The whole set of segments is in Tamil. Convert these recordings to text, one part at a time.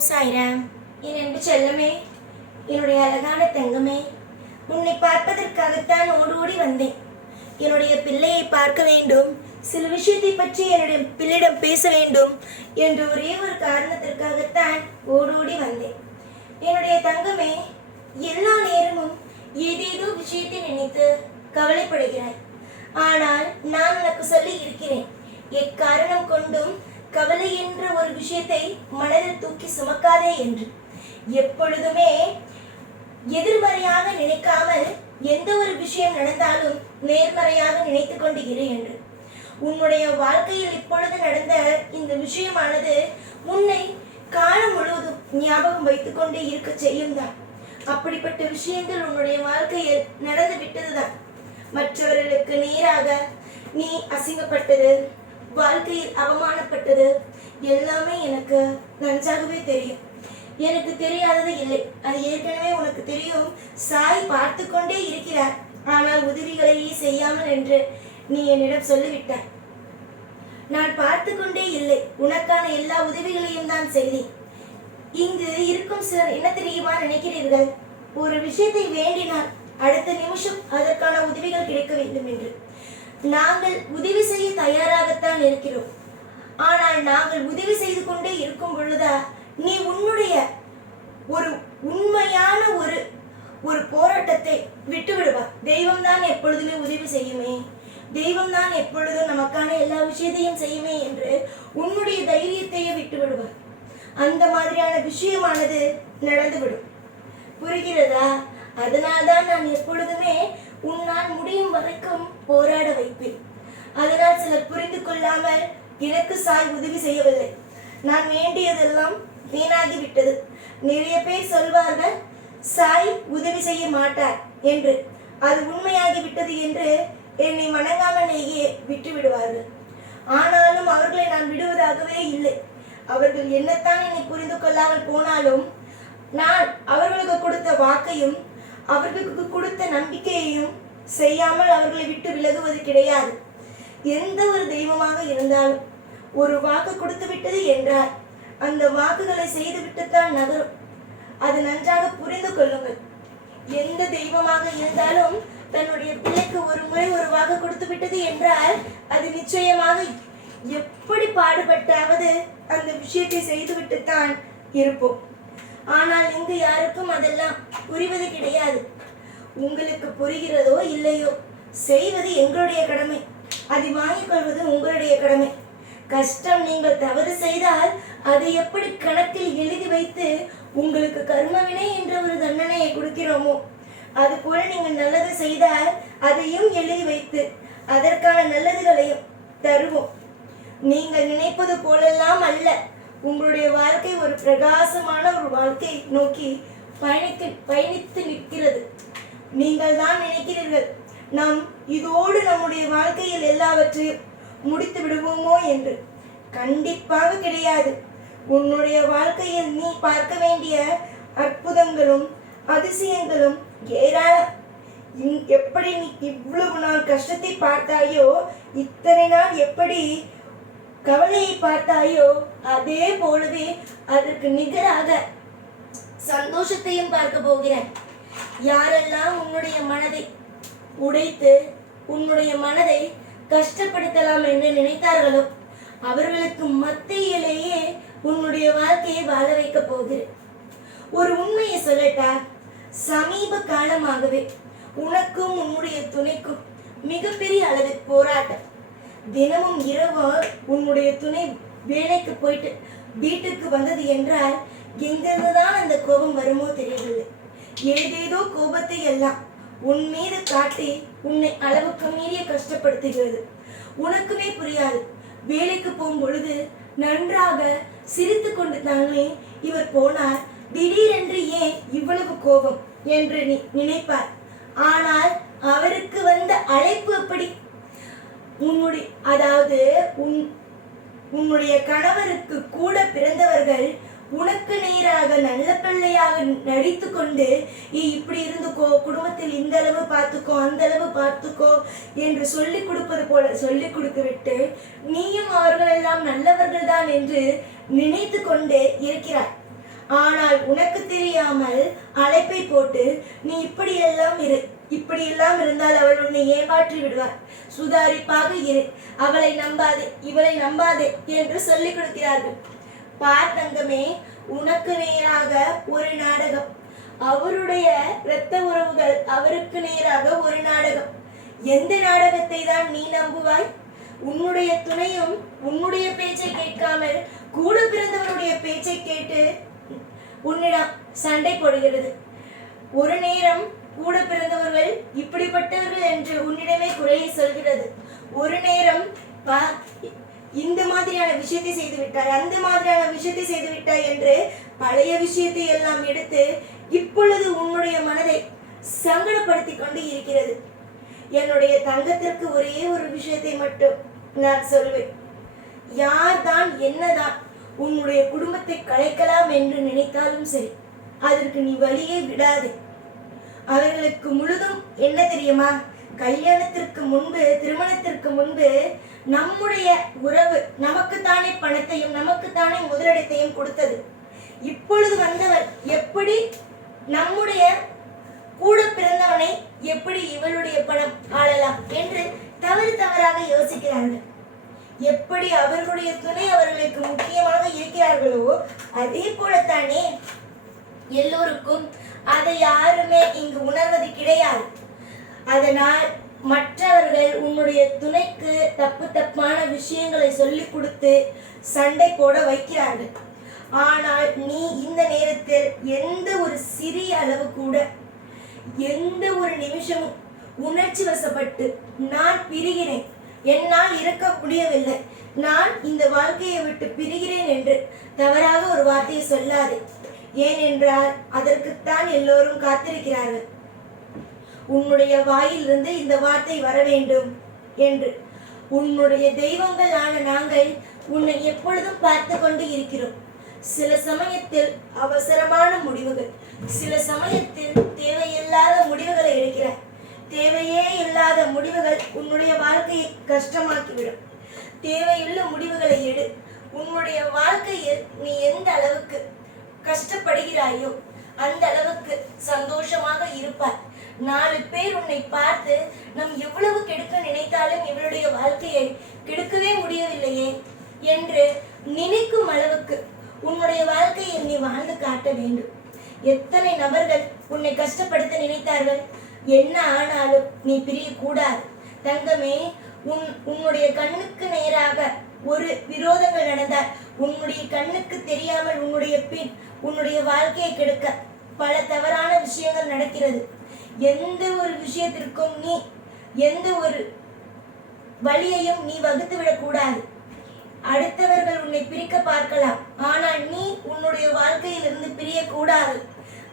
ஓம் சாய்ராம். என் அன்பு செல்லமே, என்னுடைய அழகான தங்கமே, உன்னை பார்ப்பதற்காகத்தான் ஓடோடி வந்தேன். என்னுடைய பிள்ளையை பார்க்க வேண்டும், சில விஷயத்தை பற்றி என்னுடைய பிள்ளையிடம் பேச வேண்டும் என்ற ஒரே ஒரு காரணத்திற்காகத்தான் ஓடோடி வந்தேன். என்னுடைய தங்கமே, எல்லா நேரமும் ஏதேதோ விஷயத்தை நினைத்து கவலைப்படுகிறாய். ஆனால் நான் உனக்கு சொல்லி இருக்கிறேன், எக்காரணம் கொண்டும் கவலை என்ற ஒரு விஷயத்தை மனதில் தூக்கி சுமக்காதே என்று. எப்பொழுதுமே எதிர்மறையாக நினைக்காமல் எந்த ஒரு விஷயம் நடந்தாலும் நேர்மறையாக நினைத்து கொண்டு இரு என்று. உன்னுடைய வாழ்க்கையில் இப்பொழுது நடந்த இந்த விஷயமானது உன்னை காலம் முழுவதும் ஞாபகம் வைத்துக் கொண்டே இருக்க செய்யும் தான். அப்படிப்பட்ட விஷயங்கள் உன்னுடைய வாழ்க்கையில் நடந்து விட்டதுதான். மற்றவர்களுக்கு நேராக நீ அசிங்கப்பட்டது, வாழ்க்கையில் அவமானப்பட்டது எல்லாமே எனக்கு நன்றாகவே தெரியும். எனக்கு தெரியாதது இல்லை, அது ஏற்கனவே உனக்கு தெரியும். சாய் பார்த்து கொண்டே இருக்கிறார், ஆனால் உதவிகளையே செய்யாமல் என்று நீ என்னிடம் சொல்லிவிட்டாய். நான் பார்த்து கொண்டே இல்லை, உனக்கான எல்லா உதவிகளையும் தான் செய்தேன். இங்கு இருக்கும் சிலர் என்ன தெரியுமா நினைக்கிறீர்கள், ஒரு விஷயத்தை வேண்டினால் அடுத்த நிமிஷம் அதற்கான உதவிகள் கிடைக்க வேண்டும் என்று. நாங்கள் உதவி செய்ய தயாராகத்தான் இருக்கிறோம். ஆனால் நாங்கள் உதவி செய்து கொண்டே இருக்கும் பொழுதா நீ உன்னுடைய ஒரு உண்மையான ஒரு போராட்டத்தை விட்டு விடுவார். தெய்வம் தான் எப்பொழுதுமே உதவி செய்யுமே, தெய்வம் தான் எப்பொழுதும் நமக்கான எல்லா விஷயத்தையும் செய்யுமே என்று உன்னுடைய தைரியத்தையே விட்டு விடுவார். அந்த மாதிரியான விஷயமானது நடந்துவிடும். புரிகிறதா? அதனால்தான் நான் எப்பொழுதுமே உன்னால் முடியும் வரைக்கும் போராட வைப்பேன். அதனால் சிலர் புரிந்து கொள்ளாமல் எனக்கு சாய் உதவி செய்யவில்லை, நான் வேண்டியதெல்லாம் வீணாகி விட்டது. நிறைய பேர் சொல்வார்கள் சாய் உதவி செய்ய மாட்டார் என்று. அது உண்மையாகி விட்டது என்று என்னை வணங்காமலேயே விட்டு விடுவார்கள். ஆனாலும் அவர்களை நான் விடுவதாகவே இல்லை. அவர்கள் என்னத்தான் என்னை புரிந்து கொள்ளாமல் போனாலும் நான் அவர்களுக்கு கொடுத்த வாக்கையும் அவர்களுக்கு கொடுத்த நம்பிக்கையையும் செய்யாமல் அவர்களை விட்டு விலகுவது கிடையாது. எந்த ஒரு தெய்வமாக இருந்தாலும் ஒரு வாக்கு கொடுத்து விட்டது என்றால் அந்த வாக்குகளை செய்து விட்டுத்தான் நகரும். அது நன்றாக புரிந்து கொள்ளுங்கள். எந்த தெய்வமாக இருந்தாலும் தன்னுடைய பிள்ளைக்கு ஒரு முறை ஒரு வாக்கு கொடுத்து விட்டது என்றால் அது நிச்சயமாக எப்படி பாடுபட்டாவது அந்த விஷயத்தை செய்துவிட்டுத்தான் இருப்போம். ஆனால் இங்கு யாருக்கும் அதெல்லாம் புரிவது கிடையாது. உங்களுக்கு புரிகிறதோ இல்லையோ, செய்வது எங்களுடைய கடமை, அதை வாங்கிக் கொள்வது உங்களுடைய கடமை. கஷ்டம் நீங்கள் தவறு செய்தால் அதை எப்படி கணக்கில் எழுதி வைத்து உங்களுக்கு கர்மவினை என்ற ஒரு தண்டனையை கொடுக்கிறோமோ, அது போல நீங்கள் நல்லது செய்தால் அதையும் எழுதி வைத்து அதற்கான நல்லதுகளையும் தருவோம். நீங்கள் நினைப்பது போலெல்லாம் அல்ல. உங்களுடைய வாழ்க்கை ஒரு பிரகாசமான ஒரு வாழ்க்கை நோக்கி பயணித்து நிற்கிறது. நீங்கள் தான் நினைக்கிறீர்கள் நாம் இதோடு நம்முடைய வாழ்க்கையில் எல்லாவற்றையும் முடித்து விடுவோமோ என்று. கண்டிப்பாக கிடையாது. உன்னுடைய வாழ்க்கையில் நீ பார்க்க வேண்டிய அற்புதங்களும் அதிசயங்களும் ஏராளம். எப்படி நீ இவ்வளவு நாள் கஷ்டத்தை பார்த்தாயோ, இத்தனை நாள் எப்படி கவலையை பார்த்தாயோ, அதே போலவே அதற்கு நிகராக சந்தோஷத்தையும் பார்க்க போகிறேன். யாரெல்லாம் உன்னுடைய மனதை உடைத்து உன்னுடைய மனதை கஷ்டப்படுத்தலாம் என்று நினைத்தார்களோ அவர்களுக்கு மத்தியிலேயே உன்னுடைய வாழ்க்கையை வாழ வைக்க போகிறேன். ஒரு உண்மையை சொல்லட்டா, சமீப காலமாகவே உனக்கும் உன்னுடைய துணைக்கும் மிகப்பெரிய அளவில் போராட்டம். தினமும் இரவு உன்னுடைய துணை வேலைக்கு போயிட்டு வீட்டுக்கு வந்தது என்றால் எங்கிருந்துதான் அந்த கோபம் வருமோ தெரியவில்லை. ஏதேதோ கோபத்தை எல்லாம் உன் மீது காட்டி உன்னை அளவுக்கு மீறிய கஷ்டப்படுத்துகிறது. உனக்குமே புரியாது. வேலைக்கு போகும் பொழுது நன்றாக சிரித்து கொண்டு தானே இவர் போனார், திடீரென்று ஏன் இவ்வளவு கோபம் என்று நீ நினைப்பார். ஆனால் அவருக்கு வந்த அழைப்பு எப்படி? உன்னுடைய கணவருக்கு கூட பிறந்தவர்கள் உனக்கு நேராக நல்ல பிள்ளையாக நடித்து கொண்டு இப்படி இருந்துக்கோ, குடும்பத்தில் இந்த அளவு பார்த்துக்கோ, அந்த அளவு பார்த்துக்கோ என்று சொல்லிக் கொடுப்பது போல சொல்லிக் கொடுத்து விட்டு நீயும் அவர்கள் எல்லாம் நல்லவர்கள் தான் என்று நினைத்து கொண்டே இருக்கிறார். ஆனால் உனக்கு தெரியாமல் அழைப்பை போட்டு நீ இப்படியெல்லாம் இருந்தால் அவள் உன்னை ஏமாற்றி விடுவார், சுதாரிப்பாக இரு, அவளை நம்பாதே, இவளை நம்பாதே என்று சொல்லிக் கொடுக்கிறார்கள். பார் தங்கமே, உனக்கு நேராக ஒரு நாடகம், அவருடைய இரத்த உறவுகள் அவருக்கு நேராக ஒரு நாடகம். எந்த நாடகத்தை தான் நீ நம்புவாய்? உன்னுடைய துணையும் உன்னுடைய பேச்சை கேட்காமல் கூட பிறந்தவருடைய பேச்சை கேட்டு உன்னிடம் சண்டை போடுகிறது. ஒரு நேரம் கூட பிறந்தவர்கள் இப்படிப்பட்டவர்கள் என்று உன்னிடமே குறையை சொல்கிறது. ஒரு நேரம் இந்த மாதிரியான விஷயத்தை செய்து விட்டாய், அந்த மாதிரியான விஷயத்தை செய்து விட்டாய் என்று பழைய விஷயத்தை எல்லாம் எடுத்து இப்பொழுது உன்னுடைய மனதை சங்கடப்படுத்தி கொண்டு இருக்கிறது. என்னுடைய தங்கத்திற்கு ஒரே ஒரு விஷயத்தை மட்டும் நான் சொல்வேன். யார்தான் என்னதான் உன்னுடைய குடும்பத்தை கலைக்கலாம் என்று நினைத்தாலும் சரி, அதற்கு நீ வழியை விடாதே. அவர்களுக்கு முழுதும் என்ன தெரியுமா, கல்யாணத்திற்கு முன்பு, திருமணத்திற்கு முன்பு நம்முடைய உறவு நமக்குத்தானே பணத்தையும் நமக்குத்தானே முதலிடத்தையும் கொடுத்தது. இப்பொழுது வந்தவர் எப்படி நம்முடைய கூட பிறந்தவனை எப்படி இவளுடைய பணம் ஆளலாம் என்று தவறாக யோசிக்கிறார்கள். எப்படி அவர்களுடைய துணை அவர்களுக்கு முக்கியமாக இருக்கிறார்களோ அதே போலத்தானே எல்லோருக்கும் அதை யாருமே இங்கு உணர்வது கிடையாது. அதனால் மற்றவர்கள் உன்னுடைய துணைக்கு தப்பான விஷயங்களை சொல்லிக் கொடுத்து சண்டை போட வைக்கிறார்கள். ஆனால் நீ இந்த நேரத்தில் எந்த ஒரு சிறிய அளவு கூட, எந்த ஒரு நிமிஷமும் உணர்ச்சி வசப்பட்டு நான் பிரிகிறேன், என்னால் இருக்க முடியவில்லை, நான் இந்த வாழ்க்கையை விட்டு பிரிகிறேன் என்று தவறாக ஒரு வார்த்தையை சொல்லாதே. ஏனென்றால் அதற்குத்தான் எல்லோரும் காத்திருக்கிறார்கள். உன்னுடைய வாயிலிருந்து இந்த வார்த்தை வர வேண்டும் என்று. உன்னுடைய தெய்வங்கள் ஆன நாங்கள் உன்னை எப்பொழுதும் பார்த்து கொண்டு இருக்கிறோம். சில சமயத்தில் அவசரமான முடிவுகள், சில சமயத்தில் தேவையில்லாத முடிவுகளை எடுக்கிறார். தேவையே இல்லாத முடிவுகள் உன்னுடைய வாழ்க்கையை கஷ்டமாக்கிவிடும். தேவையுள்ள முடிவுகளை எடு. உன்னுடைய வாழ்க்கையில் நீ எந்த அளவுக்கு கஷ்டப்படுகிறாயோ அந்த அளவுக்கு சந்தோஷமாக இருப்பார். 4 பேர் உன்னை பார்த்து நம் எவ்வளவு கெடுக்க நினைத்தாலும் இவருடைய வாழ்க்கையை கெடுக்கவே முடியவில்லையே என்று நினைக்கும் அளவுக்கு உன்னுடைய வாழ்க்கையை நீ வாழ்ந்து காட்ட வேண்டும். எத்தனை நபர்கள் உன்னை கஷ்டப்படுத்த நினைத்தார்கள். என்ன ஆனாலும் நீ பிரியக்கூடாது தங்கமே. உன்னுடைய கண்ணுக்கு நேராக ஒரு விரோதங்கள் நடந்தால் உன்னுடைய கண்ணுக்கு தெரியாமல் உன்னுடைய வாழ்க்கையை கெடுக்க பல தவறான விஷயங்கள் நடக்கிறது. எந்த ஒரு விஷயத்திற்கும் நீ எந்த ஒரு வழியையும் நீ வகுத்து விடக்கூடாது. அடுத்தவர்கள் உன்னை பிரிக்க பார்க்கலாம், ஆனால் நீ உன்னுடைய வாழ்க்கையிலிருந்து பிரியக்கூடாது.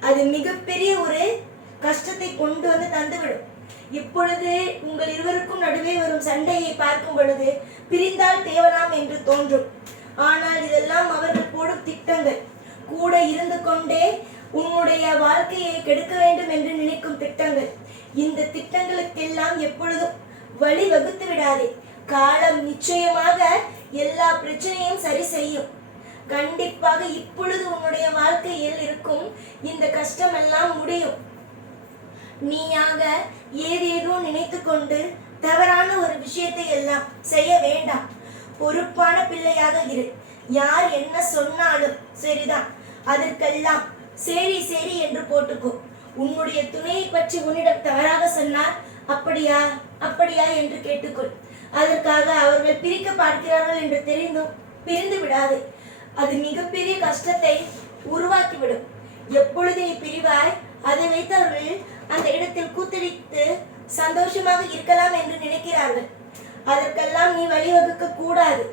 அது மிகப்பெரிய ஒரு கஷ்டத்தை கொண்டு வந்து தந்துவிடும். இப்பொழுது உங்கள் இருவருக்கும் நடுவே வரும் சண்டையை பார்க்கும் பொழுது பிரிந்தால் தேவலாம் என்று தோன்றும். ஆனால் இதெல்லாம் அவர்கள் போடும் திட்டங்கள். கூட இருந்து கொண்டே உன்னுடைய வாழ்க்கையை கெடுக்க வேண்டும் என்று நினைக்கும் திட்டங்கள். இந்த திட்டங்களுக்கெல்லாம் எப்பொழுதும் வழி வகுத்து விடாதே. காலம் நிச்சயமாக எல்லா பிரச்சனையும் சரி செய்யும். கண்டிப்பாக இப்பொழுது உன்னுடைய வாழ்க்கையில் இருக்கும் இந்த கஷ்டம் எல்லாம் முடியும். நீயாக ஏதேதோ நினைத்து கொண்டு தவறான ஒரு விஷயத்தை எல்லாம் செய்ய வேண்டாம். பொறுப்பான பிள்ளையாக இரு. யார் என்ன சொன்னாலும் சரிதான், அதற்கெல்லாம் சரி சரி என்று போட்டுக்கோ. உன்னுடைய துணையை பற்றி உன்னிடம் தவறாக சொன்னார், அப்படியா அப்படியா என்று கேட்டுக்கொள். அதற்காக அவர்கள் பிரிக்க பார்க்கிறார்கள் என்று தெரிந்தும் பிரிந்து விடாது. அது மிகப்பெரிய கஷ்டத்தை உருவாக்கிவிடும். எப்பொழுது நீ பிரிவாய், அதை வைத்து அவர்கள் அந்த இடத்தில் கூத்தடித்து சந்தோஷமாக இருக்கலாம் என்று நினைக்கிறார்கள். அதற்கெல்லாம் நீ வழிவகுக்க கூடாது.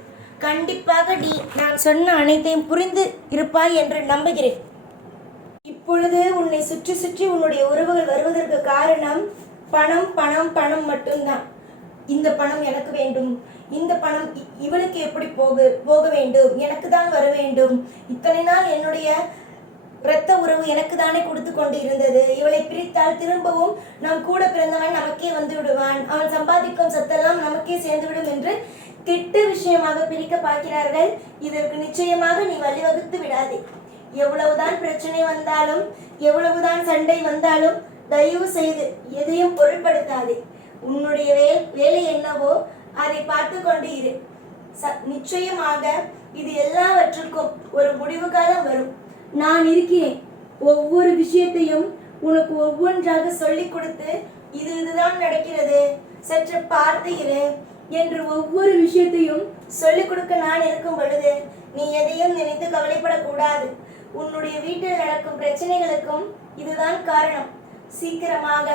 கண்டிப்பாக நீ நான் சொன்ன அனைத்தையும் புரிந்து இருப்பாய் என்று நம்புகிறேன். இப்பொழுது உன்னை சுற்றி சுற்றி உன்னுடைய உறவுகள் வருவதற்கு காரணம் பணம் பணம் பணம் மட்டும்தான். இந்த பணம் எனக்கு வேண்டும், இந்த பணம் இவளுக்கு எப்படி போக வேண்டும், எனக்கு தான் வர வேண்டும். இத்தனை நாள் என்னுடைய இரத்த உறவு எனக்கு தானே கொடுத்து கொண்டு இருந்தது. இவளை பிரித்தால் திரும்பவும் நம் கூட பிறந்தவன் நமக்கே வந்து விடுவான், அவன் சம்பாதிக்கும் சத்தெல்லாம் நமக்கே சேர்ந்துவிடும் என்று கெட்ட விஷயமாக பிரிக்க பார்க்கிறார்கள். இதற்கு நிச்சயமாக நீ வழிவகுத்து விடாதே. எவ்வளவுதான் பிரச்சனை வந்தாலும், எவ்வளவுதான் சண்டை வந்தாலும் தயவு செய்து எதையும் பொருட்படுத்தாதே. உன்னுடைய வேலை என்னவோ அதை பார்த்து கொண்டு இரு. நிச்சயமாக இது எல்லாவற்றுக்கும் ஒரு முடிவு காலம் வரும். நான் இருக்கிறேன். ஒவ்வொரு விஷயத்தையும் உனக்கு ஒவ்வொன்றாக சொல்லிக் கொடுத்து இதுதான் நடக்கிறது, சற்று பார்த்து இரு என்று ஒவ்வொரு விஷயத்தையும் சொல்லிக் கொடுக்க நான் இருக்கும் பொழுது நீ எதையும் நினைத்து கவலைப்படக்கூடாது. உன்னுடைய வீட்டில் நடக்கும் பிரச்சனைகளுக்கும் இதுதான் காரணம். சீக்கிரமாக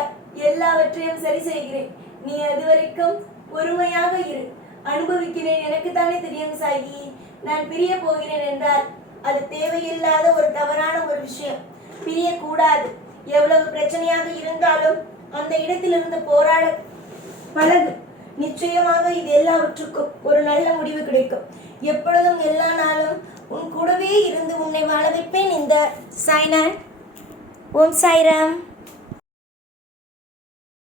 எல்லாவற்றையும் சரி செய்கிறேன். நீ அதுவரைக்கும் பொறுமையாக இரு. அனுபவிக்கிறேன், எனக்கு தானே தெரியும் சாயி. நான் பிரிய போகிறேன் என்றால் அது தேவையில்லாத ஒரு தவறான ஒரு விஷயம். பிரியக்கூடாது. எவ்வளவு பிரச்சனையாக இருந்தாலும் அந்த இடத்திலிருந்து போராட பழகு. நிச்சயமாக இது எல்லாவற்றுக்கும் ஒரு நல்ல முடிவு கிடைக்கும். எப்பொழுதும் எல்லா நாளும் உன் கூடவே இருந்து உன்னை வாழ வைப்பேன். இந்த சாய்நாத். ஓம் சாய்ராம்.